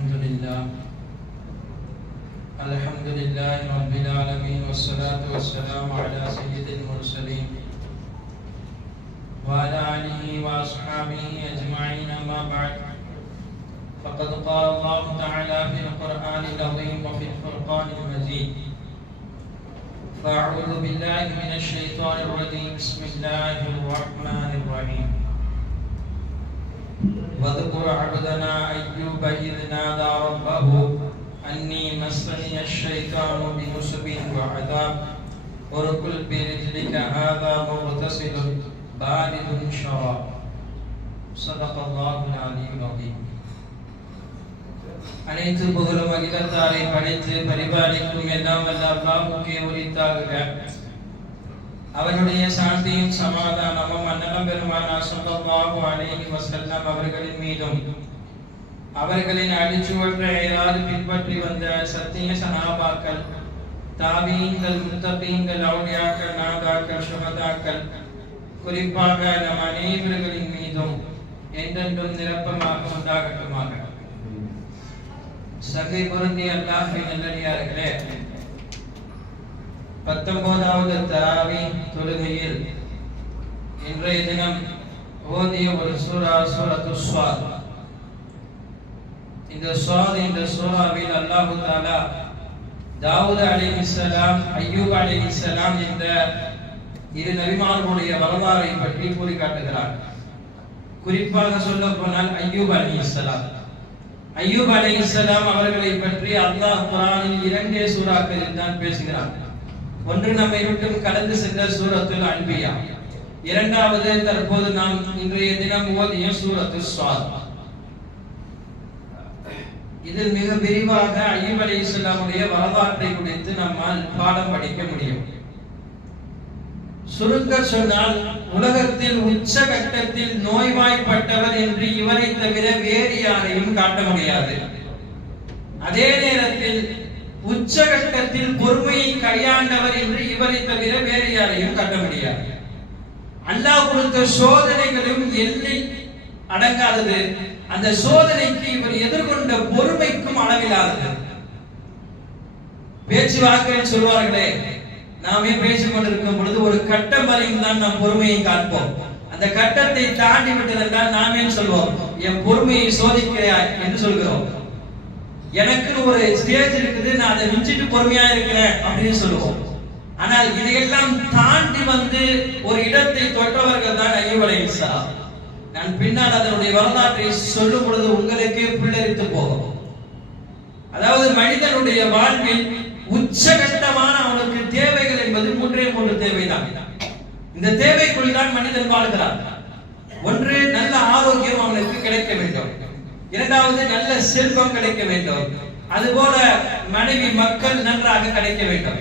الحمد لله. الحمد لله رب العالمين والصلاة والسلام على سيد المرسلين. وعلى آله وأصحابه أجمعين أما بعد. فقد قال الله تعالى في القرآن العظيم وفي الفرقان المجيد. فأعوذ بالله من الشيطان الرجيم. بسم الله الرحمن الرحيم. واذكر عبدنا أيوب إذ نادى ربه أني مسني الشيطان بنصب وعذاب اركل برجلك هذا مغتسل بارد شراب صدق الله العلي العظيم அனைத்து புகழும் அகிலத்தாரை படைத்து பரிபாலிக்கும் எல்லாம் வல்ல அல்லாஹ்வுக்கே உரித்தாகுக அவருடைய சாந்தியும் சமாதானமும் அன்னலம் பெருமானா ஸல்லல்லாஹு அலைஹி வஸல்லம் அவர்களின் மீதும் அவர்களின் அடிச்சுவற்றை ஏறாது பின்பற்றி வந்த சத்திய சனாபாக்கள் தாவீங்கள் முத்தபீங்கள் அவுலியாக்கள் நாதாக்கள் சுகதாக்கள் குறிப்பாக நம் அனைவர்களின் மீதும் என்றென்றும் நிரப்பமாக உண்டாகட்டுமாக. சகை பொருந்திய அல்லாஹ்வின் நல்லடியார்களே பத்தொன்பதாவது தராவி தொழுகையில் இன்றைய தினம் ஓதிய ஒரு சூரா சூரத்து ஸ்வாத் இந்த ஸ்வாத் இந்த சூறாவில் அல்லாஹு தாலா தாவூத் ஐயூப் அலி இஸ்லாம் என்ற இரு நபிமார்களுடைய வரலாறை பற்றி கூறி காட்டுகிறார் குறிப்பாக சொல்ல போனால் ஐயூப் அலி இஸ்லாம் ஐயூப் அலி இஸ்லாம் அவர்களை பற்றி அல்லாஹ் குரானில் இரண்டே சூறாக்களில் தான் பேசுகிறார் ஒன்று நம்மை விட்டும் கடந்து சென்ற சூரத்தில் அன்பியா. இரண்டாவது தற்போது நாம் இன்றைய தினம் ஓதிய சூரத்து சுவாத். இதில் மிக விரிவாக ஐயூப் அலைஹிஸ்ஸலாமுடைய வரலாற்றை குறித்து நம்மால் பாடம் படிக்க முடியும். சுருங்க சொன்னால் உலகத்தில் உச்ச கட்டத்தில் நோய்வாய்ப்பட்டவர் என்று இவரை தவிர வேறு யாரையும் காட்ட முடியாது. அதே நேரத்தில் உச்சகட்டத்தில் பொறுமையை கையாண்டவர் என்று இவரை தவிர வேறு யாரையும் கட்ட முடியாது. அல்லாஹ் கொடுத்த சோதனைகளும் எல்லை அடங்காதது. அந்த சோதனைக்கு இவர் எதிர்கொண்ட பொறுமைக்கும் அளவில்லாதது. பேச்சுவார்த்தைகள் சொல்வார்களே நாமே பேசிக் கொண்டிருக்கும் பொழுது ஒரு கட்டம் வரையும் தான் நாம் பொறுமையை காண்போம். அந்த கட்டத்தை தாண்டி விட்டதென்றால் நாமே சொல்வோம். என் பொறுமையை சோதிக்கிறாய் என்று சொல்கிறோம். எனக்குன்னு ஒரு ஸ்டேஜ் இருக்குது நான் அதை மிஞ்சிட்டு பொறுமையா இருக்கிறேன் அப்படின்னு சொல்லுவோம். ஆனால் இதையெல்லாம் தாண்டி வந்து ஒரு இடத்தை தொட்டவர்கள் தான் ஐயூப் நான் பின்னால் அதனுடைய வரலாற்றை சொல்லும் பொழுது உங்களுக்கே புல்லரித்து போகும். அதாவது மனிதனுடைய வாழ்வில் உச்சகட்டமான அவனுக்கு தேவைகள் என்பது மூன்றே மூன்று தேவைதான். இந்த தேவைக்குள் தான் மனிதன் வாழ்கிறான். ஒன்று நல்ல ஆரோக்கியம் அவனுக்கு கிடைக்க வேண்டும். இரண்டாவது நல்ல செல்வம் கிடைக்க வேண்டும். அதுபோல மனைவி மக்கள் நன்றாக கிடைக்க வேண்டும்.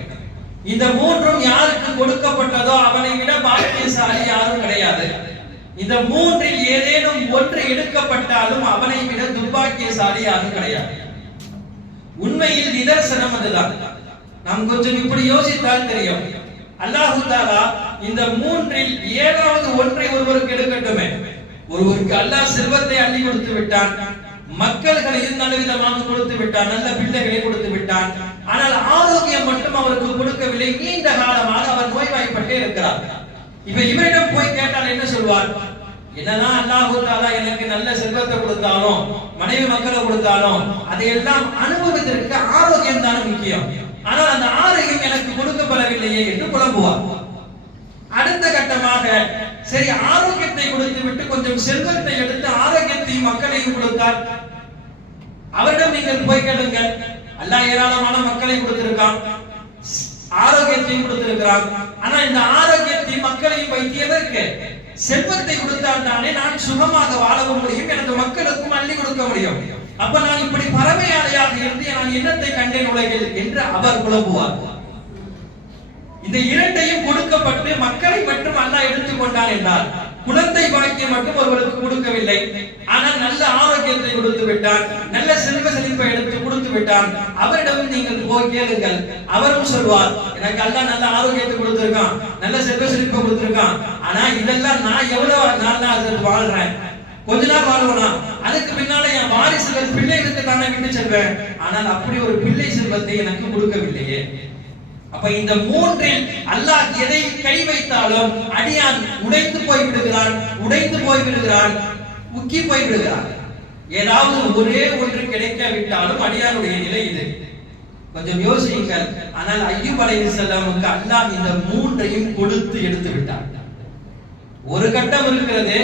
இந்த மூன்றும் யாருக்கு கொடுக்கப்பட்டதோ அவனை விட பாக்கியசாலி யாரும் கிடையாது. இந்த மூன்றில் ஏதேனும் ஒன்று எடுக்கப்பட்டாலும் அவனை விட துர்பாக்கியசாலி யாரும் கிடையாது. உண்மையில் நிதர்சனம் அதுதான். நாம் கொஞ்சம் இப்படி யோசித்தால் தெரியும். அல்லாஹு தாலா இந்த மூன்றில் ஏதாவது ஒன்றை ஒருவருக்கு எடுக்கட்டுமே. ஒருவருக்கு அல்லாஹ் செல்வத்தை அள்ளி கொடுத்து விட்டான் மக்கள்களையும் நல்ல விதமாக கொடுத்து விட்டான் நல்ல பிள்ளைகளை கொடுத்து விட்டான். ஆனால் ஆரோக்கியம் மட்டும் அவருக்கு கொடுக்கவில்லை. நீண்ட காலமாக அவர் நோய்வாய்ப்பட்டே இருக்கிறார். இப்ப இவரிடம் போய் கேட்டால் என்ன சொல்வார்? என்னதான் அல்லாஹு தாலா எனக்கு நல்ல செல்வத்தை கொடுத்தாலும் மனைவி மக்களை கொடுத்தாலும் அதையெல்லாம் அனுபவத்திற்கு ஆரோக்கியம் தான் முக்கியம். ஆனால் அந்த ஆரோக்கியம் எனக்கு கொடுக்கப்படவில்லையே என்று புலம்புவார். அடுத்த கட்டமாக சரி ஆரோக்கியத்தை கொடுத்து விட்டு கொஞ்சம் செல்வத்தை எடுத்து ஆரோக்கியத்தையும் மக்களையும் கொடுத்தால் அவரிடம் நீங்கள் போய் கேளுங்கள். அல்லா ஏராளமான மக்களை கொடுத்திருக்கான். ஆரோக்கியத்தையும் கொடுத்திருக்கிறான். ஆனா இந்த ஆரோக்கியத்தையும் மக்களையும் வைத்து எதற்கு? செல்வத்தை கொடுத்தால் தானே நான் சுகமாக வாழவும் முடியும் எனது மக்களுக்கும் அள்ளி கொடுக்க முடியும். அப்ப நான் இப்படி பறவையாளையாக இருந்து நான் என்னத்தை கண்டேன் உலகில்? என்று அவர் புலம்புவார் இந்த இரண்டையும் கொடுக்கப்பட்டு மக்களை மட்டும் அல்லாஹ் எடுத்துக்கொண்டான் என்றால் குழந்தை பாக்கியம் மட்டும் ஒருவருக்கு கொடுக்கவில்லை. ஆனால் நல்ல ஆரோக்கியத்தை கொடுத்து விட்டான் நல்ல செல்வ செழிப்பை எடுத்து கொடுத்து விட்டான். அவரிடம் நீங்கள் போய் கேளுங்கள். அவரும் சொல்வார் எனக்கு அல்லா நல்ல ஆரோக்கியத்தை கொடுத்திருக்கான் நல்ல செல்வ செழிப்பை கொடுத்திருக்கான். ஆனா இதெல்லாம் நான் எவ்வளவு நாள் நான் வாழ்றேன்? கொஞ்ச நாள் வாழ்வனா? அதுக்கு பின்னால என் வாழ்க்கை வாரிசுகள் பிள்ளைகளுக்கு தானே விட்டு செல்வேன். ஆனால் அப்படி ஒரு பிள்ளை செல்வத்தை எனக்கு கொடுக்கவில்லையே. அப்ப இந்த மூன்றில் அல்லாஹ் எதை கை வைத்தாலும் அடியான் உடைந்து போய் விடுகிறான் உடைந்து போய் விடுகிறான் முக்கி போய் விடுகிறான். ஏதாவது ஒரே ஒன்று கிடைக்காவிட்டாலும் அடியானுடைய நிலை இது. கொஞ்சம் யோசியுங்கள். ஆனால் ஐயூப் செல்லாமுக்கு அல்லாஹ் இந்த மூன்றையும் கொடுத்து எடுத்து விட்டார் ஒரு கட்டம் இருக்கிறது.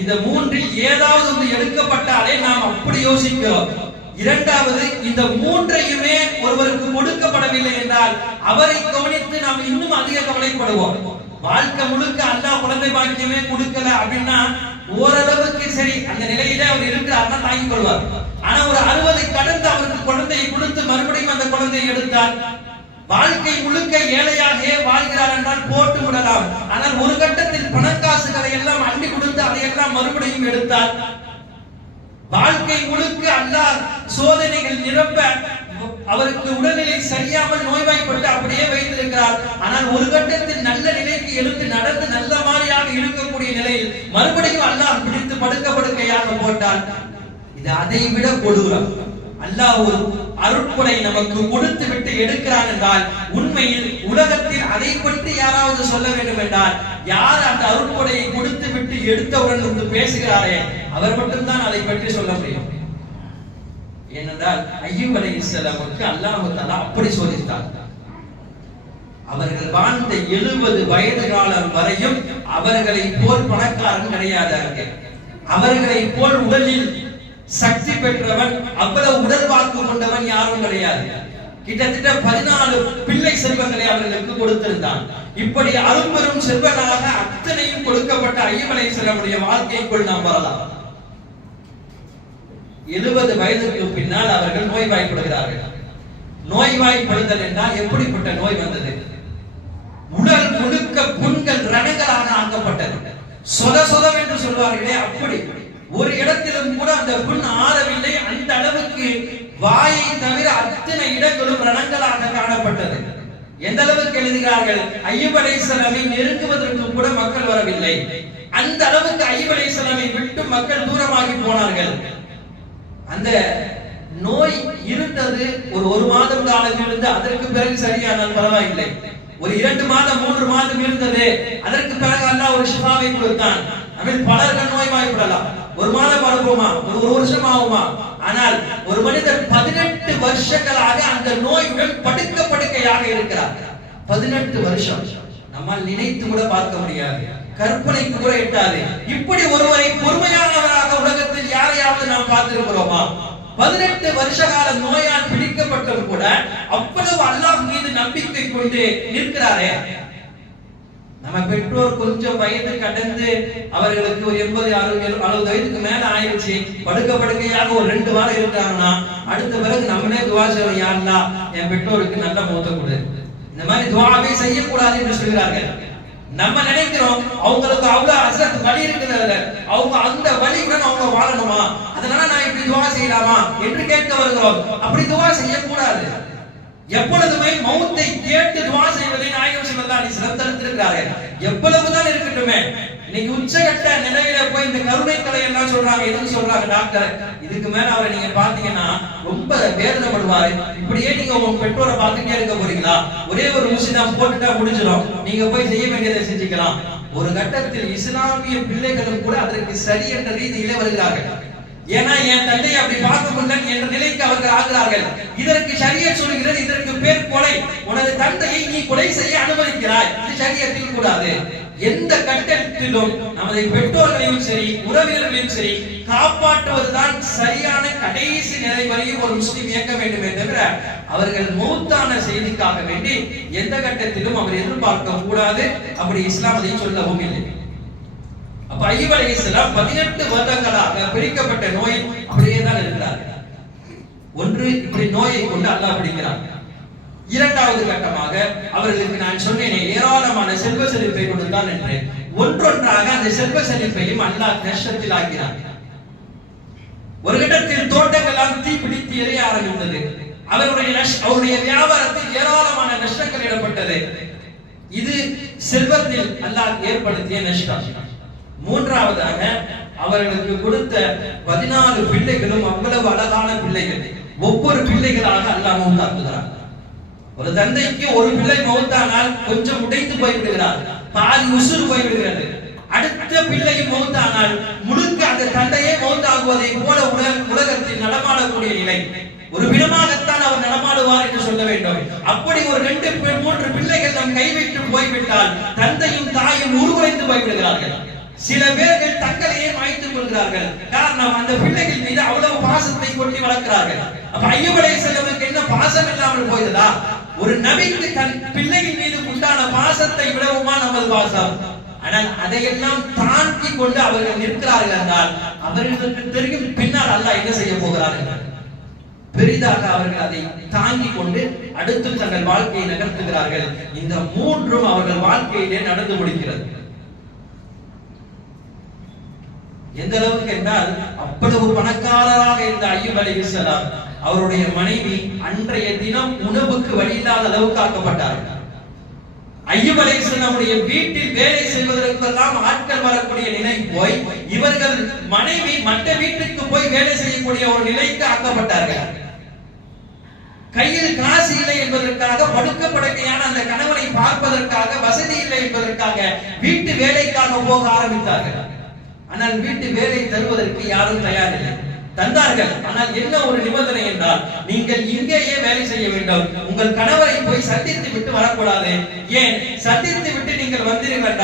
இந்த மூன்றில் ஏதாவது ஒன்று எடுக்கப்பட்டாலே நாம் அப்படி யோசிக்கிறோம். இரண்டாவது இந்த மூன்றையுமே ஒருவருக்கு கொடுக்கப்படவில்லை என்றால் அவரை கவனித்து நாம் இன்னும் அதிக கவலைப்படுவோம். வாழ்க்கை முழுக்க அல்லாஹ் குழந்தை பாக்கியமே கொடுக்கல அப்படின்னா ஓரளவுக்கு சரி அந்த நிலையில அவர் இருக்கிறார்னா தாங்கிக் கொள்வார். ஆனா ஒரு அறுபதை கடந்து அவருக்கு குழந்தையை கொடுத்து மறுபடியும் அந்த குழந்தையை எடுத்தார் வாழ்க்கை முழுக்க ஏழையாக வாழ்கிறார் என்றால் போட்டு விடலாம். ஆனால் ஒரு கட்டத்தில் பணக்காசுகளை எல்லாம் அள்ளி கொடுத்து அதையெல்லாம் மறுபடியும் எடுத்தார் வாழ்க்கை முழுக்க அல்லாஹ் சோதனைகள் நிரப்ப அவருக்கு உடல்நிலை சரியாமல் நோய்வாய்ப்பட்டு அப்படியே வைத்திருக்கிறார். ஆனால் ஒரு கட்டத்தில் நல்ல நிலைக்கு எழுந்து நடந்து நல்ல மாதிரியாக இருக்கக்கூடிய நிலையில் மறுபடியும் அல்லாஹ் பிடித்து படுக்க படுக்கையாக போட்டார் இது அதை விட கொடூரம். அல்லாஹ் ஒரு நமக்கு கொடுத்து விட்டு எடுக்கிறான் என்றால் உண்மையில் உலகத்தில் அதை பற்றி யாராவது சொல்ல வேண்டும் என்றால் யார் அந்த அருட்கொடையை கொடுத்து விட்டு எடுத்தவுடன் வந்து பேசுகிறாரே அவர் மட்டும்தான் அதை பற்றி சொல்ல முடியும். ஏனென்றால் ஐயூப் அலைஹிஸ்ஸலாமுக்கு அல்லாஹ் தாலா அப்படி சொல்லியிருந்தார் அவர்கள் வாழ்ந்த எழுபது வயது காலம் வரையும் அவர்களை போல் பணக்காரன் கிடையாது அவர்களை. போல் உடலில் சக்தி பெற்றவன் அவ்வளவு உடல் வாக்கு கொண்டவன் யாரும் கிடையாது. கிட்டத்தட்ட பதினாலு பிள்ளை செல்வங்களை அவர்களுக்கு கொடுத்திருந்தான். இப்படி அரும்பெரும் செல்வனாக அத்தனையும் கொடுக்கப்பட்ட ஐயமலை அலைஹிஸ்ஸலாமுடைய வாழ்க்கைக்குள் நாம் வரலாம். எழுபது வயதுக்கு பின்னால் அவர்கள் நோய்வாய்ப்படுகிறார்கள். நோய்வாய்ப்படுதல் என்றால் எப்படிப்பட்ட நோய் வந்தது? உடல் முழுக்க புண்கள் ரணங்களாக ஆக்கப்பட்டது. சொத சொதவென்று சொல்வார்களே அப்படி. ஒரு இடத்திலும் கூட அந்த புண் ஆறவில்லை. அந்த அளவுக்கு வாயை தவிர அத்தனை இடங்களும் ரணங்களாக காணப்பட்டது. எந்த அளவுக்கு எழுதுகிறார்கள்? ஐயூப் அலைஹிஸ்ஸலாமை நெருங்குவதற்கு கூட மக்கள் வரவில்லை. அந்த அளவுக்கு ஐயூப் விட்டு மக்கள் தூரமாகி போனார்கள். அந்த நோய் இருந்தது. ஒரு ஒரு மாதம் காலம் இருந்து அதற்கு பிறகு சரியானால் பரவாயில்லை. ஒரு இரண்டு மாதம் மூன்று மாதம் இருந்தது. அதற்கு பிறகு அல்லாஹ் ஒரு சிவாவை கொடுத்தான். நம்மில் பலர்கள் நோய்வாய்ப்படலாம். ஒரு மாதம் அனுப்புமா ஒரு ஒரு வருஷம் ஆகுமா ஆனால் ஒரு மனிதர் பதினெட்டு வருஷங்களாக அந்த நோயுடன் படுக்க படுக்கையாக இருக்கிறார். பதினெட்டு வருஷம். நம்மால் நினைத்து கூட பார்க்க முடியாது. கற்பனைக்கு கூட எட்டாது. இப்படி ஒருவரை பொறுமையானவராக உலகத்தில் யாரையாவது நாம் பார்த்திருக்கிறோமா? பதினெட்டு வருஷ கால நோயால் பிடிக்கப்பட்டது கூட அவ்வளவு அல்லாஹ் மீது நம்பிக்கை கொண்டு நிற்கிறாரே. நம்ம பெற்றோர் கொஞ்சம் வயது கடந்து அவர்களுக்கு ஒரு எண்பது அறுபது அறுபது வயதுக்கு மேல ஆயிடுச்சு. படுக்க படுக்கையாக ஒரு ரெண்டு வாரம் இருக்காங்கன்னா அடுத்த பிறகு நம்மளே துவா செய்வோம் யாருலா என் பெற்றோருக்கு நல்ல மூத்த கொடு. இந்த மாதிரி துவாவே செய்யக்கூடாது என்று சொல்கிறார்கள். நம்ம நினைக்கிறோம் அவங்களுக்கு அவ்வளவு அசத் வழி இருக்கிறது அவங்க அந்த வழியுடன் அவங்க வாழணுமா? அதனால நான் இப்படி துவா செய்யலாமா? என்று கேட்க வருகிறோம். அப்படி துவா செய்யக்கூடாது. எப்பொழுதுமே மௌத்தை கேட்டு துவா செய்வதை நாயகம் ஸல்லல்லாஹு நீ வஸல்லம் எவ்வளவுதான் இருக்கட்டுமே இன்னைக்கு உச்சகட்ட நிலையில போய் இந்த கருணை கலை எல்லாம் சொல்றாங்க எதுக்கு சொல்றாங்க டாக்டர்? இதுக்கு மேல அவரை நீங்க பாத்தீங்கன்னா ரொம்ப வேதனைப்படுவாரு. இப்படியே நீங்க உங்க பெற்றோரை பாத்துட்டே இருக்க போறீங்களா? ஒரே ஒரு ஊசி தான் போட்டுட்டா முடிஞ்சிடும். நீங்க போய் செய்ய வேண்டியதை செஞ்சுக்கலாம். ஒரு கட்டத்தில் இஸ்லாமிய பிள்ளைகளும் கூட அதற்கு சரி என்ற ரீதியிலே வருகிறார்கள். ஏன்னா என் தந்தை அப்படி பார்க்க முடியல என்ற நிலைக்கு அவர்கள் ஆகிறார்கள். இதற்கு சரிய சொல்கிறது இதற்கு பேர் கொலை. உனது தந்தையை நீ கொலை செய்ய அனுமதிக்கிறாய். இது சரியத்தில் கூடாது. எந்த கட்டத்திலும் நமது பெற்றோர்களையும் சரி உறவினர்களையும் சரி காப்பாற்றுவதுதான் சரியான கடைசி நிலை வரையும் ஒரு முஸ்லீம் இயக்க வேண்டும் தவிர அவர்கள் மூத்தான செய்திக்காக வேண்டி எந்த கட்டத்திலும் அவர் எதிர்பார்க்க கூடாது. அப்படி இஸ்லாம் சொல்லவும் இல்லை. அப்ப ஐயூப் பதினெட்டு 18 வருடங்களாக பிரிக்கப்பட்ட நோய் அப்படியே தான் இருக்கிறார் ஒன்று இப்படி நோயை கொண்டு அல்லாஹ் பிடிக்கிறான். இரண்டாவது கட்டமாக அவர்களுக்கு நான் சொன்னேனே ஏராளமான செல்வ செழிப்பை கொடுத்தான் என்று ஒன்றொன்றாக அந்த செல்வ செழிப்பையும் அல்லாஹ் நஷ்டத்தில் ஆக்கிறான் ஒரு இடத்தில் தோட்டங்களால் தீ பிடித்து எரிய ஆரம்பித்தது. அவருடைய நஷ்- அவருடைய வியாபாரத்தில் ஏராளமான நஷ்டங்கள் இடப்பட்டது இது செல்வத்தில் அல்லாஹ் ஏற்படுத்திய நஷ்டம். மூன்றாவதாக அவர்களுக்கு கொடுத்த பதினாலு பிள்ளைகளும் அவ்வளவு அழகான பிள்ளைகள். ஒவ்வொரு பிள்ளைகளாக அல்லாஹ் மௌத்தாக்குகிறார் ஒரு தந்தைக்கு ஒரு பிள்ளை மௌத்தானால் கொஞ்சம் உடைத்து போய்விடுகிறார். பாதி உசுறு போய்விடுகிறது. அடுத்த பிள்ளை மௌத்தானால் முழுக்க அந்த தந்தையே மௌத்தாகுவதை போல உலக உலகத்தில் நடமாடக்கூடிய நிலை. ஒரு விதமாகத்தான் அவர் நடமாடுவார் என்று சொல்ல வேண்டும். அப்படி ஒரு ரெண்டு பி- மூன்று பிள்ளைகள் நம் கைவிட்டு போய்விட்டால் தந்தையும் தாயும் உருவடைந்து போய்விடுகிறார்கள். சில பேர்கள் தங்களையே மாய்த்துக் கொள்கிறார்கள். காரணம் அந்த பிள்ளைகள் மீது அவ்வளவு பாசத்தை கொண்டு வளர்க்கிறார்கள். அப்ப ஐயப்படைய செல்லவனுக்கு என்ன பாசம் இல்லாமல் போயதா ஒரு நபிக்கு தன் பிள்ளையின் மீது உண்டான பாசத்தை விடவுமா நமது பாசம்? ஆனால் அதையெல்லாம் தாண்டி கொண்டு அவர்கள் நிற்கிறார்கள் என்றால் அவர்களுக்கு தெரியும் பின்னால் அல்ல என்ன செய்ய போகிறார்கள். பெரிதாக அவர்கள் அதை தாங்கி கொண்டு அடுத்து தங்கள் வாழ்க்கையை நகர்த்துகிறார்கள். இந்த மூன்றும் அவர்கள் வாழ்க்கையிலே நடந்து முடிக்கிறது. எந்த அளவுக்கு என்றால் அவ்வளவு பணக்காரராக இருந்த ஐயூப் இஸ்லாம் அவருடைய மனைவி அன்றைய தினம் உணவுக்கு வழி இல்லாத அளவுக்கு ஆக்கப்பட்டார்கள் ஐயூப் இஸ்லாமுடைய வீட்டில் வேலை செய்வதற்கெல்லாம் ஆட்கள் வரக்கூடிய நிலை போய் இவர்கள் மனைவி மற்ற வீட்டுக்கு போய் வேலை செய்யக்கூடிய ஒரு நிலைக்கு ஆக்கப்பட்டார்கள். கையில் காசு இல்லை என்பதற்காக படுக்க படுக்கையான அந்த கணவனை பார்ப்பதற்காக வசதி இல்லை என்பதற்காக வீட்டு வேலைக்காக போக ஆரம்பித்தார்கள். ஆனால் வீட்டு வேலை தருவதற்கு யாரும் தயாரில்லை. தந்தார்கள் ஆனால் என்ன ஒரு நிபந்தனை என்றால் நீங்கள் இங்கேயே வேலை செய்ய வேண்டும். உங்கள் கணவரை போய் சந்தித்து விட்டு வரக்கூடாது. ஏன்? சந்தித்து விட்டு நீங்கள் வந்தீர்கள்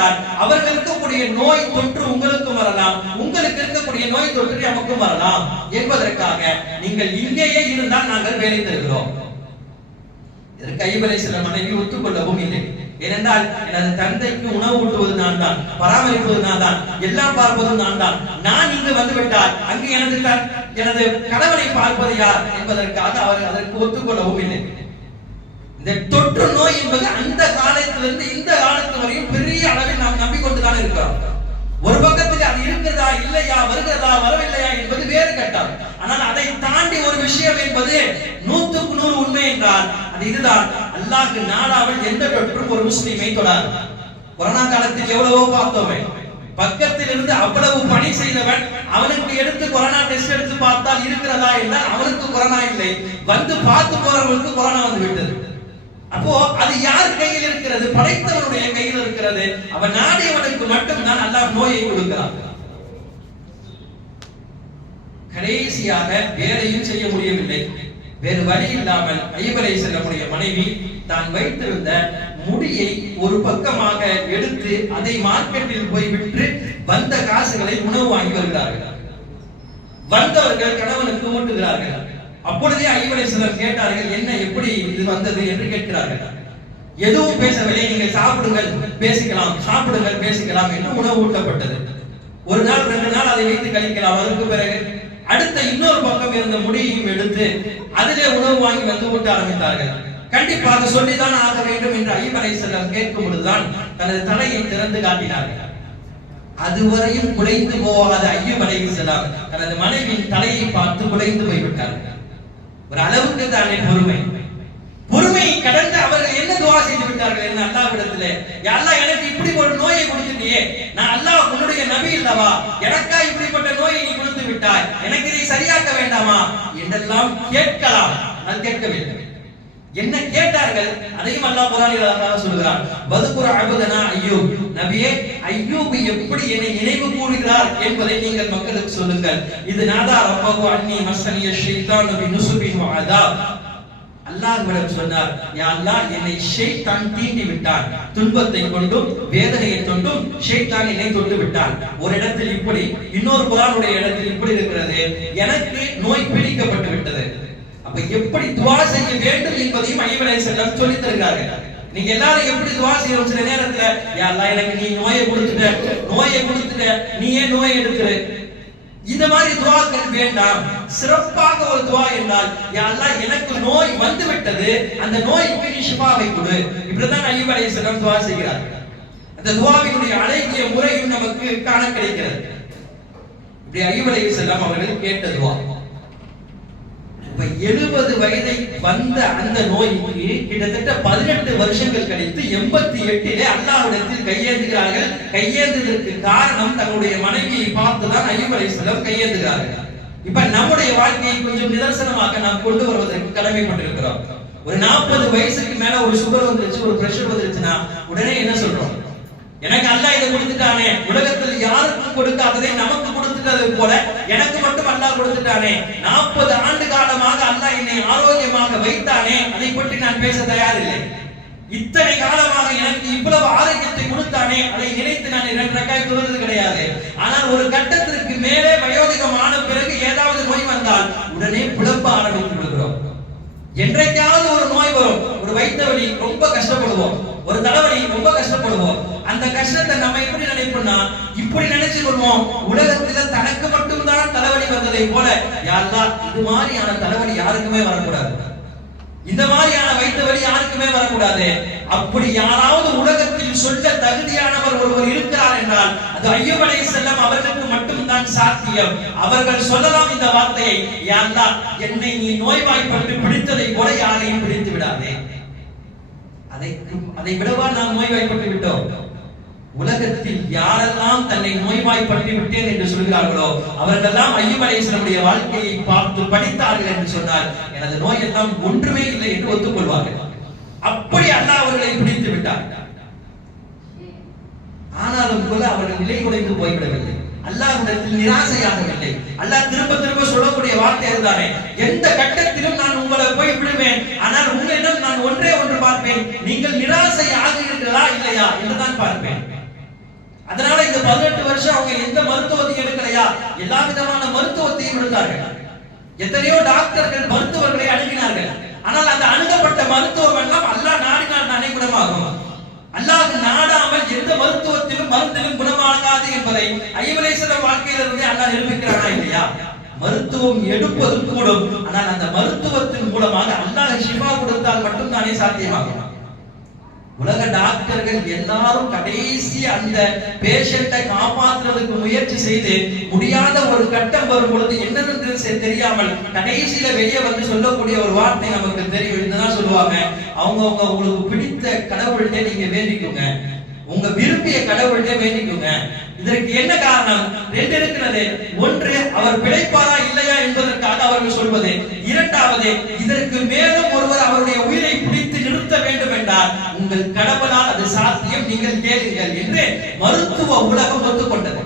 அவர்கள் இருக்கக்கூடிய நோய் தொற்று உங்களுக்கும் வரலாம். உங்களுக்கு இருக்கக்கூடிய நோய் தொற்று நமக்கும் வரலாம். என்பதற்காக நீங்கள் இங்கேயே இருந்தால் நாங்கள் வேலை தருகிறோம். இதற்கு ஐவரை சில மனைவி ஒத்துக்கொள்ளவும் இல்லை. ஏனென்றால் எனது தந்தைக்கு உணவு ஊட்டுவது நான் தான் பராமரிப்பது நான் தான் எல்லாம் பார்ப்பதும் நான் தான் நான் இங்கு வந்துவிட்டால் அங்கு எனது எனது கணவனை பார்ப்பது யார் என்பதற்காக அவர் அதற்கு ஒத்துக்கொள்ளவும் இல்லை. இந்த தொற்று நோய் என்பது அந்த காலத்திலிருந்து இந்த காலத்து வரையும் பெரிய அளவில் நாம் நம்பிக்கொண்டுதான் இருக்கிறோம். ஒரு பக்கத்துக்கு அது இருக்கிறதா இல்லையா வருகிறதா வரவில்லையா என்பது வேறு கட்டம். ஆனால் அதை தாண்டி ஒரு விஷயம் என்பது நூத்துக்கு நூறு உண்மை என்றால் அது இதுதான். அல்லாஹ்க்கு நாடாவில் எந்த தொற்றும் ஒரு முஸ்லீமை தொடாது. கொரோனா காலத்தில் எவ்வளவோ பார்த்தோமே. பக்கத்தில் இருந்து அவ்வளவு பணி செய்தவன் அவனுக்கு எடுத்து கொரோனா டெஸ்ட் எடுத்து பார்த்தால் இருக்கிறதா என்றால் அவனுக்கு கொரோனா இல்லை. வந்து பார்த்து போறவனுக்கு கொரோனா வந்து விட்டது அப்போ அது யார் கையில் இருக்கிறது? படைத்தவனுடைய கையில் இருக்கிறது அவன் நாடியவனுக்கு மட்டும்தான் அல்லாஹ் நோயை கொடுக்கிறான். கடைசியாக வேலையும் செய்ய முடியவில்லை. வேறு வழி இல்லாமல் ஐவரை செல்லக்கூடிய மனைவி தான் வைத்திருந்த முடியை ஒரு பக்கமாக எடுத்து அதை மார்க்கெட்டில் போய் விற்று வந்த காசுகளை உணவு வாங்கி வருகிறார்கள். வந்தவர்கள் கணவனுக்கு ஊட்டுகிறார்கள். அப்பொழுதே ஐவரை சிலர் கேட்டார்கள் என்ன எப்படி இது வந்தது? என்று கேட்கிறார்கள். எதுவும் பேசவில்லை. நீங்கள் சாப்பிடுங்கள் பேசிக்கலாம் சாப்பிடுங்கள் பேசிக்கலாம் என்று உணவு ஊட்டப்பட்டது. ஒரு நாள் ரெண்டு நாள் அதை வைத்து கழிக்கலாம். அதற்கு பிறகு அடுத்த இன்னொரு பக்கம் இருந்த முடியையும் எடுத்து அதிலே உணவு வாங்கி வந்து ஊட்ட ஆரம்பித்தார்கள். கண்டிப்பாக சொல்லிதான் ஆக வேண்டும் என்று ஐவரை சிலர் கேட்கும் பொழுதுதான் தனது தலையை திறந்து காட்டினார்கள். அதுவரையும் குலைந்து போகாத ஐயம் அலைஹிஸ்ஸலாம் தனது மனைவியின் தலையை பார்த்து குலைந்து போய்விட்டார்கள் ஒரு அளவுக்கு தானே பொறுமை. பொறுமையை கடந்து அவர்கள் என்ன துவா செய்து விட்டார்கள் என்ன அல்லாஹ்விடத்திலே? யா அல்லாஹ் எனக்கு இப்படி ஒரு நோயை கொடுத்துட்டியே நான் அல்லாஹ் உன்னுடைய நபி இல்லவா எனக்கா இப்படிப்பட்ட நோயை நீ கொடுத்து விட்டாய். எனக்கு இதை சரியாக்க வேண்டாமா? என்றெல்லாம் கேட்கலாம். அது கேட்கவில்லை என்ன கேட்டார்கள்? அதையும் அல்லாஹ் குர்ஆனில் அல்லாஹ் சொல்கிறான். வதுகுர அபுதனா ஐயூப். நபியே ஐயூப் எப்படி என்னை நினைவு கூறுகிறார் என்பதை நீங்கள் மக்களுக்கு சொல்லுங்கள். இது நாதா ரப்பகு அன்னி மஸ்ஸனிய ஷைத்தான் நபி நுசுபின் வ அல்லாஹ் சொன்னார் அல்லாஹ் என்னை ஷைத்தான் தீண்டி விட்டான். துன்பத்தை கொண்டும் வேதனையை கொண்டும் ஷைத்தான் என்னை தொட்டு விட்டான். ஒரு இடத்தில் இப்படி இன்னொரு குரானுடைய இடத்தில் இப்படி இருக்கிறது எனக்கு நோய் பிடிக்கப்பட்டு விட்டது. அப்ப எப்படி துவா செய்ய வேண்டும் என்பதையும் ஐவரை செல்லம் சொல்லி தருகிறார்கள். நீங்க எல்லாரும் எப்படி துவா செய்யணும் சில நேரத்துல யா எனக்கு நீ நோயை கொடுத்துட்ட நோயை கொடுத்துட்ட நீ ஏன் நோயை எடுத்து இந்த மாதிரி துவாக்கள் வேண்டாம். சிறப்பாக ஒரு துவா என்றால் யாரெல்லாம் எனக்கு நோய் வந்து விட்டது அந்த நோய்க்கு நீ ஷிஃபாவை கொடு. இப்படிதான் ஐயூப் அலைஹிஸ்ஸலாம் துவா செய்கிறார். அந்த துவாவினுடைய அழகிய முறையும் நமக்கு காண கிடைக்கிறது. இப்படி ஐயூப் அலைஹிஸ்ஸலாம் அவர்கள் கேட்ட துவா. இப்ப எழுபது வயதை வந்த அந்த நோய்க்கு கிட்டத்தட்ட பதினெட்டு வருஷங்கள் கழித்து எண்பத்தி எட்டிலே அல்லாவிடத்தில் கையேந்துகிறார்கள். கையேந்ததற்கு காரணம் தன்னுடைய மனைவியை பார்த்துதான் ஐயூப் அலைஹிஸ்ஸலாம் கையேந்துகிறார்கள். இப்ப நம்முடைய வாழ்க்கையை கொஞ்சம் நிதர்சனமாக நாம் கொண்டு வருவதற்கு கடமைப்பட்டிருக்கிறோம். ஒரு நாற்பது வயசுக்கு மேல ஒரு சுகர் வந்துருச்சு ஒரு பிரஷர் வந்துருச்சுன்னா உடனே என்ன சொல்றோம்? எனக்கு அல்லாஹ் இதை கொடுத்துட்டானே. உலகத்தில் யாருக்கும் கொடுக்காததை நமக்கு கொடுத்துட்டது போல எனக்கு மட்டும் அல்லாஹ் கொடுத்துட்டானே. நாற்பது ஆண்டு காலமாக அல்லாஹ் என்னை ஆரோக்கியமாக வைத்தானே. அதை பற்றி நான் பேச தயாரில்லை. இத்தனை காலமாக எனக்கு இவ்வளவு ஆரோக்கியத்தை கொடுத்தானே. அதை நினைத்து நான் இரண்டு ரக்காய் தொழுவது கிடையாது. ஆனால் ஒரு கட்டத்திற்கு மேலே வயோதிகம் ஆன பிறகு ஏதாவது நோய் வந்தால் உடனே புலப்ப ஆரம்பித்து விடுகிறோம். என்றைக்காவது ஒரு நோய் வரும். ஒரு வயிற்று வலி ரொம்ப கஷ்டப்படுவோம். ஒரு தலைவலி ரொம்ப கஷ்டப்படுவோம். அந்த கஷ்டத்தை நம்ம எப்படி நினைப்போம்னா இப்படி நினைச்சு கொள்வோம். உலகத்துல தனக்கு மட்டும்தான் தலைவலி வந்ததை போல யாருதா இது மாதிரியான தலைவலி யாருக்குமே வரக்கூடாது. இந்த மாதிரியான வைத்த வழி யாருக்குமே வரக்கூடாது. அப்படி யாராவது உலகத்தில் சொல்ல தகுதியானவர் ஒருவர் இருக்கிறார் என்றால் அது ஐயப் செல்லம் அவர்களுக்கு மட்டும்தான் சாத்தியம். அவர்கள் சொல்லலாம் இந்த வார்த்தையை யார்தான் என்னை நீ நோய்வாய்ப்பட்டு பிடித்ததை போல யாரையும் பிடித்து விடாதே. அதை அதை விடவா நாம் நோய்வாய்ப்பட்டு விட்டோம். உலகத்தில் யாரெல்லாம் தன்னை நோய்வாய்ப்படுத்தி விட்டேன் என்று சொல்கிறார்களோ அவர்களெல்லாம் ஐயப் வாழ்க்கையை பார்த்து படித்தார்கள் என்று சொன்னால் எனது நோய் எல்லாம் ஒன்றுமே இல்லை என்று ஒத்துக்கொள்வார்கள். அப்படி அல்லாஹ் அவர்களை பிடித்து விட்டார் ஆனாலும் கூட அவர்கள் நிலை குறைந்து போய்விடவில்லை. அல்லாஹ்விடத்தில் நிராசையாகவில்லை அல்லாஹ் திரும்ப திரும்ப சொல்லக்கூடிய வார்த்தை இருந்தாரே எந்த கட்டத்திலும் நான் உங்களை போய் விடுவேன். ஆனால் உங்களிடம் நான் ஒன்றே ஒன்று பார்ப்பேன். நீங்கள் நிராசை ஆகிறீர்களா இல்லையா என்றுதான் பார்ப்பேன். அதனால இந்த பதினெட்டு வருஷம் அவங்க எந்த மருத்துவத்தையும் எடுக்கலையா? எல்லா விதமான மருத்துவத்தையும் எடுத்தார்கள். எத்தனையோ டாக்டர்கள் மருத்துவர்களை அணுகினார்கள். ஆனால் அந்த அணுகப்பட்ட மருத்துவம் எல்லாம் அல்லா நாடினால் தானே அல்லாஹ் நாடாமல் எந்த மருத்துவத்திலும் மருந்திலும் குணமாகாது என்பதை ஐவலேஸ்வர வாழ்க்கையிலிருந்தே அல்லாஹ் நிரூபிக்கிறானா இல்லையா? மருத்துவம் எடுப்பது கூடும். ஆனால் அந்த மருத்துவத்தின் மூலமாக அல்லாஹ் சிவா கொடுத்தால் மட்டும்தானே சாத்தியமாகும். உலக டாக்டர்கள் எல்லாரும் கடைசி அந்த பேஷண்ட்டை காப்பாற்றுறதுக்கு முயற்சி செய்து முடியாத ஒரு கட்டம் வரும் பொழுது என்னவென்று தெரியாமல் கடைசியில வெளியே வந்து சொல்லக்கூடிய ஒரு வார்த்தை நமக்கு தெரியும். இதுதான் சொல்லுவாங்க. அவங்க அவங்க உங்களுக்கு பிடித்த கடவுள்கிட்ட நீங்க வேண்டிக்கோங்க. உங்க விரும்பிய கடவுள்கிட்ட வேண்டிக்கோங்க. இதற்கு என்ன காரணம்? ரெண்டு இருக்கிறது. ஒன்று அவர் பிழைப்பாரா இல்லையா என்பதற்காக அவர்கள் சொல்வது. இரண்டாவது இதற்கு மேலும் ஒருவர் அவருடைய கடவுளால் அது சாத்தியம் நீங்கள் கேளுங்கள் என்று மருத்துவ உலகம் ஒத்துக்கொண்டது.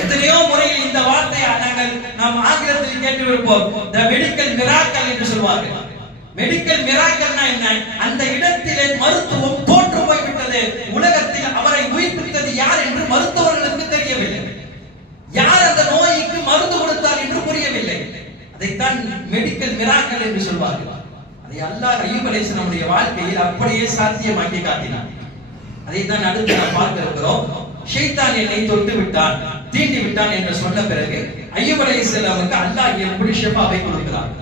எத்தனையோ முறையில் இந்த வார்த்தையை நாங்கள் நாம் ஆங்கிலத்தில் கேட்டிருப்போம் த மெடிக்கல் மிராக்கல் என்று சொல்வார்கள். மெடிக்கல் மிராக்கல்னா என்ன? அந்த இடத்திலே மருத்துவம் தோற்று போய்விட்டது. உலகத்தில் அவரை உயிர்ப்பித்தது யார் என்று மருத்துவர்களுக்கு தெரியவில்லை. யார் அந்த நோய்க்கு மருந்து கொடுத்தார் என்று புரியவில்லை. அதைத்தான் மெடிக்கல் மிராக்கல் என்று சொல்வார்கள். அதை அல்லாஹ் ஐயூப் அலைஹிஸ்ஸலாமுடைய வாழ்க்கையில் அப்படியே சாத்தியமாக்கி காட்டினார் அதைத்தான் அடுத்து நாம் பார்க்க இருக்கிறோம். ஷைத்தான் என்னை தொட்டு விட்டான் தீண்டி விட்டான் என்று சொன்ன பிறகு ஐயூப் அலைஹிஸ்ஸலாமுக்கு அல்லாஹ் எப்படி ஷிஃபாவை கொடுக்கிறார்.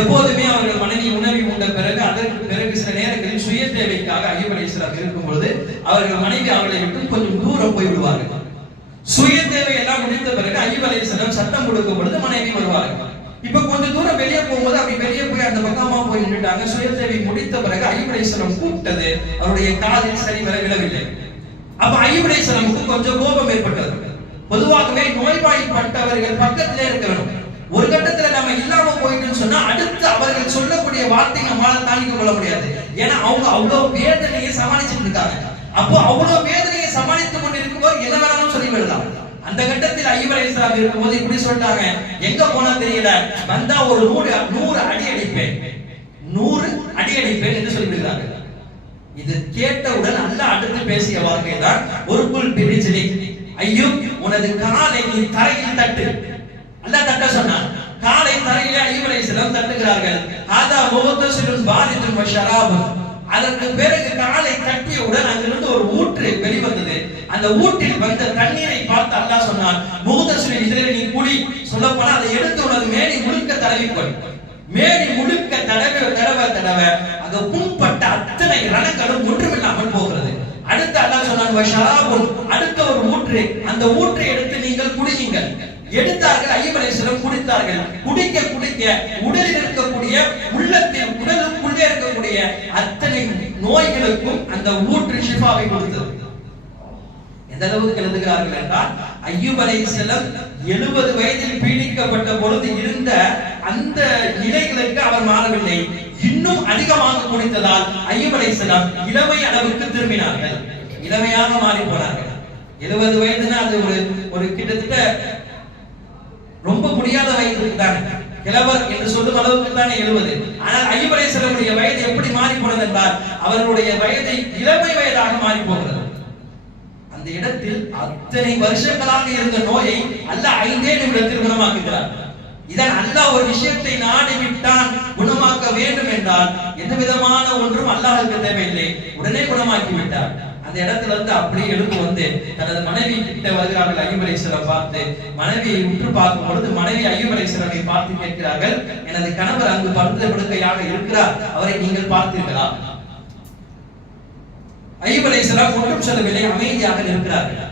எப்போதுமே அவர்கள் மனைவி உணவி உண்ட பிறகு அதற்கு பிறகு சில நேரங்களில் சுய தேவைக்காக ஐயூப் அலைஹிஸ்ஸலாம் இருக்கும் பொழுது அவர்கள் மனைவி அவர்களை விட்டு கொஞ்சம் தூரம் போய் விடுவார்கள். சுய தேவை எல்லாம் முடிந்த பிறகு ஐயூப் அலைஹிஸ்ஸலாம் சட்டம் கொடுக்கும் பொழுது மனைவி வருவார்கள். இப்ப கொஞ்சம் தூரம் வெளியே போகும்போது அப்படி வெளியே போய் அந்த பக்கமா போய் நின்றுட்டாங்க சுயசேவை முடித்த பிறகு ஐயூப் கூப்பிட்டது. அவருடைய காதில் சரி வர விழவில்லை அப்ப ஐயூப் கொஞ்சம் கோபம் ஏற்பட்டது. பொதுவாகவே நோய்வாய்ப்பட்டவர்கள் பக்கத்திலே இருக்கணும் ஒரு கட்டத்துல நம்ம இல்லாம போயிட்டுன்னு சொன்னா அடுத்து அவர்கள் சொல்லக்கூடிய வார்த்தை நம்மளால தாங்கிக் கொள்ள முடியாது. ஏன்னா அவங்க அவ்வளவு வேதனையை சமாளிச்சுட்டு இருக்காங்க. அப்போ அவ்வளவு வேதனையை சமாளித்துக் கொண்டு இருக்கும்போது என்ன வேணாலும் சொல்லி விடலாம். அந்த கட்டத்தில் ஐவர் அலிஸ்லாம் இருக்கும்போது இப்படி சொல்லிட்டாங்க. எங்க போனா தெரியல. வந்தா ஒரு நூறு நூறு அடி அடிப்பேன். நூறு அடி அடிப்பேன் என்று சொல்லிவிடுகிறார்கள். இது கேட்டவுடன் அல்ல அடுத்து பேசிய வார்த்தை தான் ஒரு புல் பிரிச்சிலி. ஐயோ உனது காலை நீ தரையில் தட்டு. அல்ல தட்ட சொன்னான் காலை தரையில ஐயூப் அலைஹிஸ்ஸலாம் தட்டுகிறார்கள். ஆதா முகத்தசிலும் பாரிதும் ஷராபு அதற்கு பிறகு காலை தட்டியவுடன் அங்கிருந்து ஒரு ஊற்று வெளிவந்தது. அந்த ஊட்டில் வந்த தண்ணீரை பார்த்து அல்லாஹ் சொன்னான் முகதர்சனின் இதழில் நீ குடி. சொல்ல போனா அதை எடுத்து உனது மேனி முழுக்க தடவிக்கொள் மேடி முழுக்க தடவை தடவை தடவை அங்க புண்பட்ட அத்தனை ரணங்களும் ஒன்றுமில்லாமல் போகிறது. அடுத்து அல்லாஹ் சொன்னான் வஷராபுன் அடுத்த ஒரு ஊற்று. அந்த ஊற்றை எடுத்து நீங்கள் குடியுங்கள். எடுத்தார்கள் ஐயப்பனேஸ்வரம் குடித்தார்கள். குடிக்க குடிக்க உடலில் இருக்கக்கூடிய உள்ளத்தில் உடலுக்குள்ளே இருக்கக்கூடிய அத்தனை நோய்களுக்கும் அந்த ஊற்று ஷிஃபாவை கொடுத்தது. எந்த அளவுக்கு எழுதுகிறார்கள் என்றால் ஐயூப் அலைஹிஸ்ஸலாம் எழுபது வயதில் பீடிக்கப்பட்ட பொழுது இருந்த அந்த இளைகளுக்கு அவர் மாறவில்லை. இன்னும் அதிகமாக குடித்ததால் ஐயூப் அலைஹிஸ்ஸலாம் இளமை அளவுக்கு திரும்பினார்கள். இளமையாக மாறி போனார்கள். எழுபது வயதுனா அது ஒரு ஒரு கிட்டத்தட்ட ரொம்ப முடியாத வயது தானே. கிழவர் என்று சொல்லும் அளவுக்கு தானே எழுபது. ஆனால் ஐயூப் வயது எப்படி மாறி போனது என்றால் அவர்களுடைய வயதை இளமை வயதாக மாறி போகிறது. அந்த இடத்தில் அத்தனை வருஷங்களாக இருந்த நோயை அல்ல ஐந்தே நிமிடத்தில் குணமாக்குகிறார். இதன் அல்லாஹ் ஒரு விஷயத்தை நாடி விட்டான் குணமாக்க வேண்டும் என்றால் எந்த விதமான ஒன்றும் அல்லாஹ்வுக்கு தேவையில்லை. உடனே குணமாக்கி விட்டார். அந்த இடத்துல இருந்து அப்படியே எழுந்து வந்து தனது மனைவி கிட்ட வருகிறார்கள் ஐயூப் பார்த்து மனைவியை உற்று பார்க்கும் பொழுது மனைவி ஐயூப் பார்த்து கேட்கிறார்கள் எனது கணவர் அங்கு படுத்த படுக்கையாக இருக்கிறார். அவரை நீங்கள் பார்த்தீர்களா? ஐயூப் அலைஹிஸ்ஸலாம் ஒன்றும் சொல்லவில்லை அமைதியாக இருக்கிறார்கள்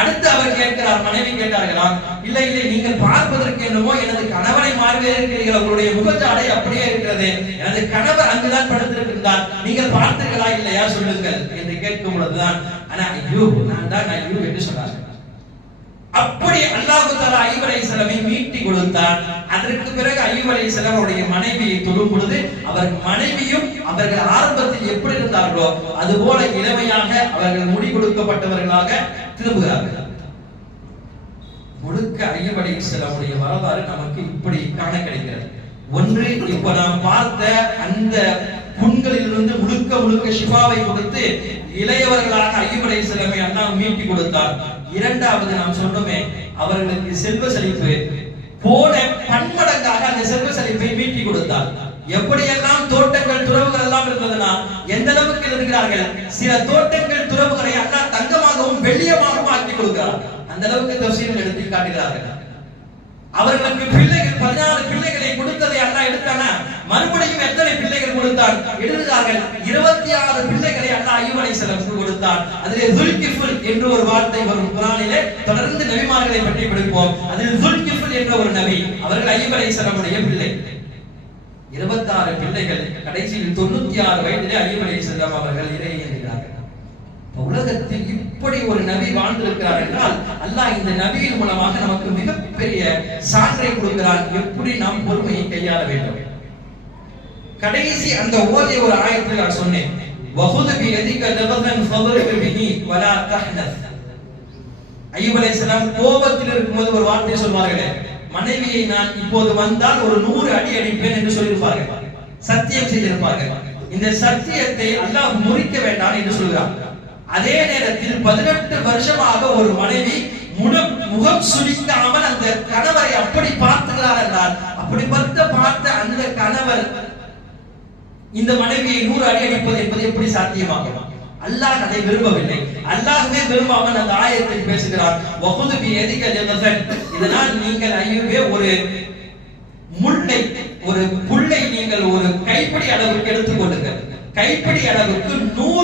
அடுத்து அவர் கேட்கிறார் மனைவி கேட்டார்களா? இல்லை இல்லை நீங்கள் பார்ப்பதற்கு என்னமோ எனது கணவரை மாறவே இருக்கிறீர்கள் அவருடைய முகச்சாடை அப்படியே இருக்கிறது. எனது கணவர் அங்குதான் படுத்திருக்கின்றார். நீங்கள் பார்த்தீர்களா இல்லையா? சொல்லுங்கள் என்று கேட்கும் பொழுதுதான் ஆனா ஐயோ நான் தான் ஐயோ என்று சொன்னார்கள். அப்படி அல்லாஹு தாலா ஐயூப் அலைஹிஸ்ஸலாமை மீட்டி கொடுத்தான். அதற்கு பிறகு ஐயூப் அலைஹிஸ்ஸலாம் அவருடைய மனைவியை தொழும் பொழுது அவர் மனைவியும் அவர்கள் ஆரம்பத்தில் எப்படி இருந்தார்களோ அதுபோல இளமையாக அவர்கள் முடி கொடுக்கப்பட்டவர்களாக திரும்புகிறார்கள். முழுக்க ஐயூப் அலைஹிஸ்ஸலாமுடைய வரலாறு நமக்கு இப்படி காண கிடைக்கிறது. ஒன்று இப்ப நாம் பார்த்த அந்த புண்களிலிருந்து முழுக்க முழுக்க சிவாவை கொடுத்து இளையவர்களாக ஐயூப் அலைஹிஸ்ஸலாமை அண்ணா மீட்டி கொடுத்தார். இரண்டாவது நாம் சொன்னோமே அவர்களுக்கு செல்வ செழிப்பு. போன பன்மடங்காக அந்த செல்வ செழிப்பை மீட்டி கொடுத்தார். எப்படியெல்லாம் தோட்டங்கள் துறவுகள் எல்லாம் இருந்ததுன்னா எந்த அளவுக்கு இருக்கிறார்கள் சில தோட்டங்கள் துறவுகளை அண்ணா தங்கமாகவும் வெள்ளியமாகவும் ஆக்கி கொடுக்கிறார். அந்த அளவுக்கு தப்சீர்கள் எடுத்து காட்டுகிறார்கள். அவர்களுக்கு பிள்ளைகள் பதினாறு பிள்ளைகளை கொடுத்ததை அண்ணா எடுத்தானா? மறுபடியும் எத்தனை பிள்ளைகள் கொடுத்தான்? எழுதுகிறார்கள் இருபத்தி ஆறு பிள்ளைகளை அண்ணா ஐயூப் செலவுக்கு கொடுத்தான். அதிலே துல்கிஃபுல் என்று ஒரு வார்த்தை வரும் குரானிலே தொடர்ந்து நபிமார்களை பற்றி படிப்போம். அதில் துல்கிஃபுல் என்ற ஒரு நபி அவர்கள் ஐயூப் செலவுடைய பிள்ளை. இருபத்தாறு பிள்ளைகள் கடைசியில் தொண்ணூத்தி ஆறு வயதிலே ஐயூப் அலைஹிஸ்ஸலாம் அவர்கள் இறையினர் உலகத்தில் இப்படி ஒரு நபி வாழ்ந்திருக்கிறார் என்றால் அல்லாஹ் இந்த நபியின் மூலமாக நமக்கு மிகப்பெரிய சான்றை கொடுக்கிறார் எப்படி நாம் பொறுமையை கையாள வேண்டும்? கடைசி அந்த ஓதிய ஒரு ஆயத்தில் நான் சொன்னேன். வஹுது பி எதிக லபதன் ஃபதுருக்கு பினி வலா தஹ்னஸ். ஐயூப் அலைஹிஸ்ஸலாம் கோபத்தில் இருக்கும்போது ஒரு வார்த்தை சொல்வார்களே மனைவியை நான் இப்போது வந்தால் ஒரு நூறு அடி அடிப்பேன் என்று சொல்லியிருப்பார்கள். சத்தியம் செய்திருப்பார்கள். இந்த சத்தியத்தை அல்லாஹ் முறிக்க வேண்டாம் என்று சொல்கிறார் அதே நேரத்தில் பதினெட்டு வருஷமாக ஒரு மனைவி முகம் முகம் சுழிக்காமல் அந்த கணவரை அப்படி பார்த்துகிறார் என்றால் அப்படி பார்த்த பார்த்த அந்த கணவர் இந்த மனைவியை நூறு அடி அடிப்பது என்பது எப்படி சாத்தியமாகும்? அல்லாஹ் அதை விரும்பவில்லை. அல்லாஹ்வே விரும்பாமல் அந்த ஆயத்தில் பேசுகிறார் வகுது பி எதிக இதனால் நீங்கள் ஐயுவே ஒரு முள்ளை ஒரு புல்லை நீங்கள் ஒரு கைப்பிடி அளவுக்கு எடுத்துக்கொள்ளுங்கள் கைப்பிடி அளவுக்கு நூறு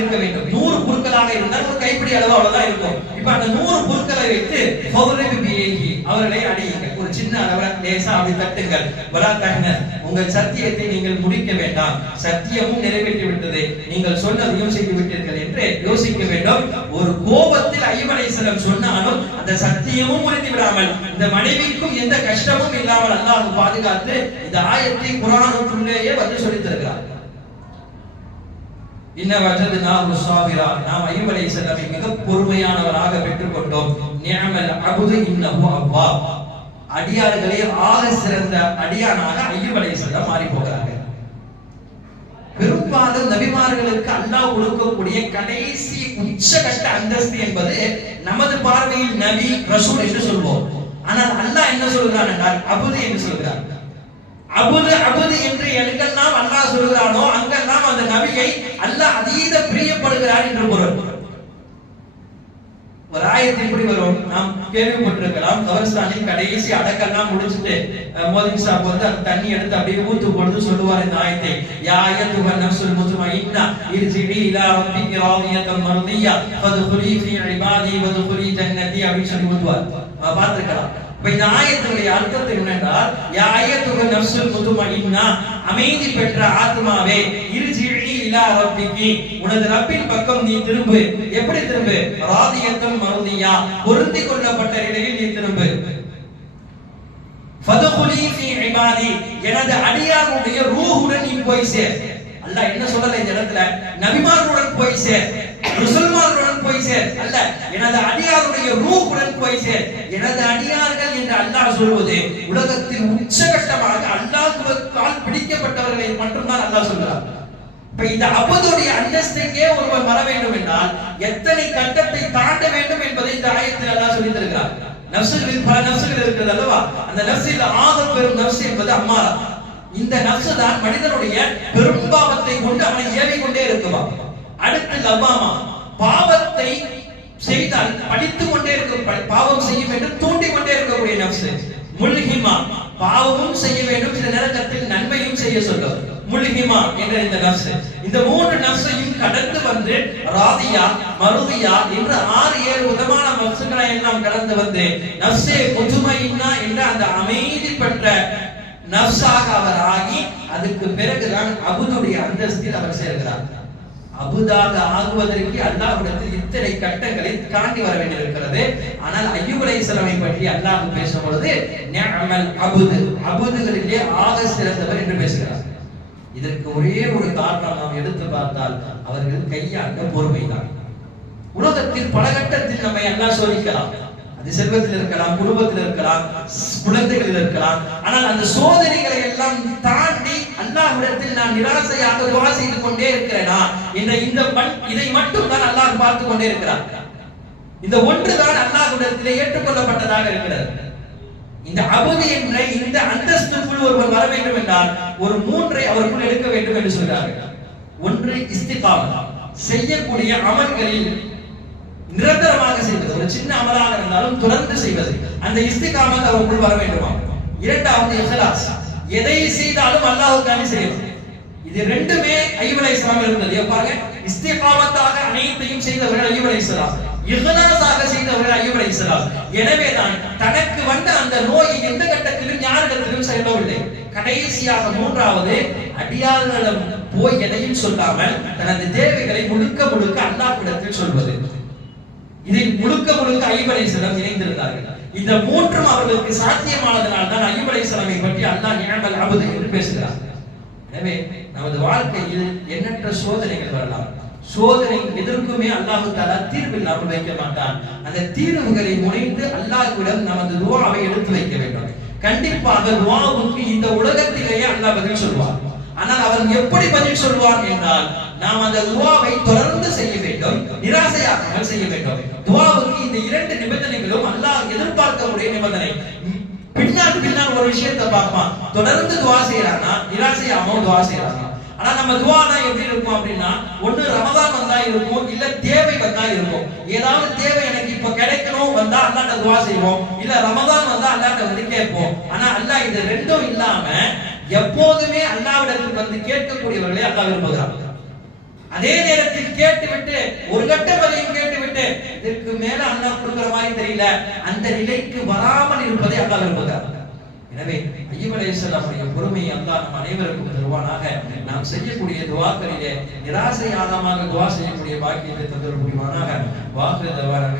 இருக்க வேண்டும். நூறு பொருட்களாக இருந்தால் ஒரு கைப்பிடி அளவு அவ்வளவுதான் இருக்கும். இப்ப அந்த நூறு பொருட்களை வைத்து ஃபௌரபி பிஏகி அவர்களை அடியுங்கள் ஒரு சின்ன அளவுல லேசா அப்படி தட்டுங்கள். வலா உங்கள் சத்தியத்தை நீங்கள் முடிக்க வேண்டாம். சத்தியமும் நிறைவேற்றி விட்டது. நீங்கள் சொன்னதையும் செய்து விட்டீர்கள் என்று யோசிக்க வேண்டும். ஒரு கோபத்தில் ஐவரேசனம் சொன்னாலும் அந்த சத்தியமும் முறித்து விடாமல் இந்த மனைவிக்கும் எந்த கஷ்டமும் இல்லாமல் அல்லாஹ் பாதுகாத்து இந்த ஆயத்தை குரானுக்குள்ளேயே வந்து சொல்லித் தருகிறார். இன்ன வஜது நாம் சாபிரா நாம் ஐயூப் அலைஹிஸ்ஸலாமை மிக பொறுமையானவராக பெற்றுக்கொண்டோம். நிஅமல் அபுது இன்னஹு அவ்வா. அடியார்களே ஆக சிறந்த அடியானாக ஐயூப் அலைஹிஸ்ஸலாம் மாறி போகிறார்கள். பெரும்பாலும் நபிமார்களுக்கு அல்லாஹ் கொடுக்கக்கூடிய கடைசி உச்சகட்ட அந்தஸ்து என்பது நமது பார்வையில் நபி ரசூல் என்று சொல்வோம். ஆனால் அல்லாஹ் என்ன சொல்கிறான் என்றால் அபுது என்று சொல்கிறார். அபுது அபுது என்று எங்கெல்லாம் அல்லாஹ் சொல்கிறானோ அங்க அந்த நபியை அல்லாஹ் அதீத பிரியப்படுகிறார் என்று பொருள். ஒரு ஆயத்து எப்படி வரும்? நாம் கேள்விப்பட்டிருக்கலாம். கவர்ஸ்தானின் கடைசி அடக்கெல்லாம் முடிச்சுட்டு அஹ், மோதின் சாப் வந்து அந்த தண்ணி எடுத்து அப்படியே ஊத்து பொழுது சொல்லுவார் இந்த ஆயத்தை. யா அய்யத்துஹ நஃப்ஸுல் முத்மஇன்னா இர்ஜிஇ இலா ரப்பிகி ராதியத்தன் மர்தியா ஃபத்குலி ஃபீ இபாதி வத்குலி ஜன்னதி அப்படின்னு சொல்லி ஊத்துவார். நம்ம பார்த்திருக்கலாம். இப்ப இந்த ஆயத்தினுடைய அர்த்தம் என்னென்றால் யா அய்யத்துஹ நஃப்ஸுல் அமைதி பெற்ற ஆத்மாவே இர்ஜிஇ இல்லா ரப்பிக்கு உனது ரப்பின் பக்கம் நீ திரும்பு. எப்படி திரும்பு? ராதியத்தன் மருதியா பொருந்தி கொள்ளப்பட்ட நிலையில் நீ திரும்பு. ஃபதுகுலி ஃபீ இபாதி எனது அடியாருடைய ரூஹுடன் நீ போய் சேர். அல்லாஹ் என்ன சொல்லல இந்த இடத்துல? நபிமார்களுடன் போய் சேர். முசல்மார்களுடன் போய் சேர். அல்ல எனது அடியாருடைய ரூஹுடன் போய் சேர் எனது அடியார்கள் என்று அல்லாஹ் சொல்வது உலகத்தில் உச்சகட்டமாக அல்லாஹுவால் பிடிக்கப்பட்டவர்களை மட்டும்தான் அல்லாஹ் சொல்கிறார். இப்ப இந்த அபதுடைய அந்தஸ்துக்கே ஒருவர் வர வேண்டும் என்றால் எத்தனை கட்டத்தை தாண்ட வேண்டும் என்பதை இந்த ஆயத்தில் அல்லாஹ் சொல்லி தருகிறார். நப்சுகளில் பல நப்சுகள் இருக்கிறது அல்லவா? அந்த நப்சில் ஆக பெறும் நப்சு என்பது அம்மாரா. இந்த நப்சு தான் மனிதனுடைய பெரும்பாவத்தை கொண்டு அவனை ஏவி கொண்டே இருக்குவான் அடுத்து லவ்வாமா. பாவத்தை செய்தால் படித்துக் கொண்டே இருக்க பாவம் செய்யும் என்று தூண்டிக் கொண்டே இருக்கக்கூடிய நப்சு முல்ஹிமா பாவமும் செய்ய வேண்டும் சில நேரத்தில் நன்மையும் செய்ய சொல்லும். முல்ஹிமா என்ற இந்த நப்சு இந்த மூன்று நப்சையும் கடந்து வந்து ராதியா மருதியா என்ற ஆறு ஏழு விதமான நப்சுகளை எல்லாம் கடந்து வந்து நப்சே முதுமையின்னா என்ற அந்த அமைதி பெற்ற நப்சாக அவர் ஆகி அதுக்கு பிறகுதான் அபுதுடைய அந்தஸ்தில் அவர் சேர்கிறார். அபுதாக ஆகுவதற்கு அல்லாஹ்விடத்தில் இத்தனை கட்டங்களை தாண்டி வர வேண்டியிருக்கிறது. ஆனால் ஐயூப் அலைஹிஸ்ஸலாமை பற்றி அல்லாஹ் பேசும் பொழுது நிஅமல் அபுது. அபுதுகளிலே ஆக சிறந்தவர் என்று பேசுகிறார். இதற்கு ஒரே ஒரு காரணம் நாம் எடுத்து பார்த்தால் அவர்கள் கையாண்ட பொறுமைதான். உலகத்தில் பல கட்டத்தில் நம்மை அல்லாஹ் சோதிக்கலாம். அது செல்வத்தில் இருக்கலாம் குடும்பத்தில் இருக்கலாம் குழந்தைகளில் இருக்கலாம். ஆனால் அந்த சோதனைகளை எல்லாம் தாண்டி அல்லாஹ்விடத்தில் நான் நிராசையாக துவா செய்து கொண்டே இருக்கிறேனா? இந்த இந்த பண் இதை மட்டும் தான் அல்லாஹ் பார்த்து கொண்டே இருக்கிறார் இந்த ஒன்றுதான் அல்லாஹ்விடத்திலே ஏற்றுக்கொள்ளப்பட்டதாக இருக்கிறது. இந்த அபது என்ற இந்த அந்தஸ்துக்குள் ஒருவர் வர வேண்டும் என்றால் ஒரு மூன்றை அவருக்குள் எடுக்க வேண்டும் என்று சொல்றார்கள் ஒன்று இஸ்திகாமத் செய்யக்கூடிய அமல்களில் நிரந்தரமாக செய்வது. ஒரு சின்ன அமலாக இருந்தாலும் தொடர்ந்து செய்வது. அந்த இஸ்திகாமல் அவருக்குள் வர வேண்டுமா? இரண்டாவது இஹலாஸ். எதை செய்தாலும் அல்லாஹுக்காக செய்யணும். இது ரெண்டுமே ஐவலை அலைஹிஸ்ஸலாம் இருந்தது. பாருங்க? இஸ்திகாமத்தாக அனைத்தையும் செய்தவர்கள் ஐவலை இஸ்லாம். இஹலாஸாக செய்தவர்கள் ஐவலை இஸ்லாம். எனவே தான் தனக்கு வந்த அந்த நோயை எந்த கட்டத்திலும் யாரிடத்திலும் செல்லவில்லை. கடைசியாக மூன்றாவது அடியார்களிடம் போய் எதையும் சொல்லாமல் தனது தேவைகளை முழுக்க முழுக்க அல்லாஹ்விடத்தில் சொல்வது. இதில் முழுக்க முழுக்க ஐயூப் அலைஹிஸ்ஸலாம் இணைந்திருந்தார்கள். இந்த மூன்றும் அவர்களுக்கு சாத்தியமானதனால் தான் ஐயூப் அலைஹிஸ்ஸலாமை பற்றி அல்லாஹ் நிஅமல் அபது என்று பேசுகிறார். எனவே நமது வாழ்க்கையில் எண்ணற்ற சோதனைகள் வரலாம். சோதனை எதற்குமே அல்லாஹு தாலா தீர்வில்லாமல் வைக்க மாட்டான். அந்த தீர்வுகளை முனைந்து அல்லாஹ்விடம் நமது துவாவை எடுத்து வைக்க வேண்டும். கண்டிப்பாக துவாவுக்கு இந்த உலகத்திலேயே அல்லாஹ் பதில் சொல்வார் ஆனால் அவர் எப்படி பதில் சொல்வார் என்றால் நாம் அந்த துவாவை தொடர்ந்து செய்ய வேண்டும் நிராசையாகாமல் செய்ய வேண்டும். துவாவுக்கு இந்த இரண்டு நிபந்தனைகளும் அல்லாஹ் எதிர்பார்க்கக்கூடிய நிபந்தனை. பின்னால் பின்னால் ஒரு விஷயத்தை பார்ப்பான். தொடர்ந்து துவா செய்யறானா நிராசையாமோ துவா செய்யறானா ஆனா நம்ம துவானா எப்படி இருக்கும் அப்படின்னா ஒண்ணு ரமதான் வந்தா இருக்கும் இல்ல தேவை வந்தா இருக்கும். ஏதாவது தேவை எனக்கு இப்ப கிடைக்கணும் வந்தா அல்லாட்ட துவா செய்வோம். இல்ல ரமதான் வந்தா அல்லாட்ட வந்து கேட்போம். ஆனா அல்லாஹ் இது ரெண்டும் இல்லாம எப்போதுமே அல்லாவிடத்தில் வந்து கேட்கக்கூடியவர்களை அல்லாஹ் விரும்புகிறான். அதே நேரத்தில் கேட்டுவிட்டு ஒரு கட்டம் வரையும் கேட்டுவிட்டு இதற்கு மேல அல்லாஹ் கொடுக்கிற மாதிரி தெரியல. அந்த நிலைக்கு வராமல் இருப்பதை அல்லாஹ் விரும்புகிறார். எனவே ஐயப் அலைஹிஸ்ஸலாமுடைய பொறுமையை அல்லாஹ் நம் அனைவருக்கும் தருவானாக. நாம் செய்யக்கூடிய துவாக்களிலே நிராசை ஆழமாக துவா செய்யக்கூடிய பாக்கியத்தை தந்தல் புரிவானாக. வாக்கு தவாராக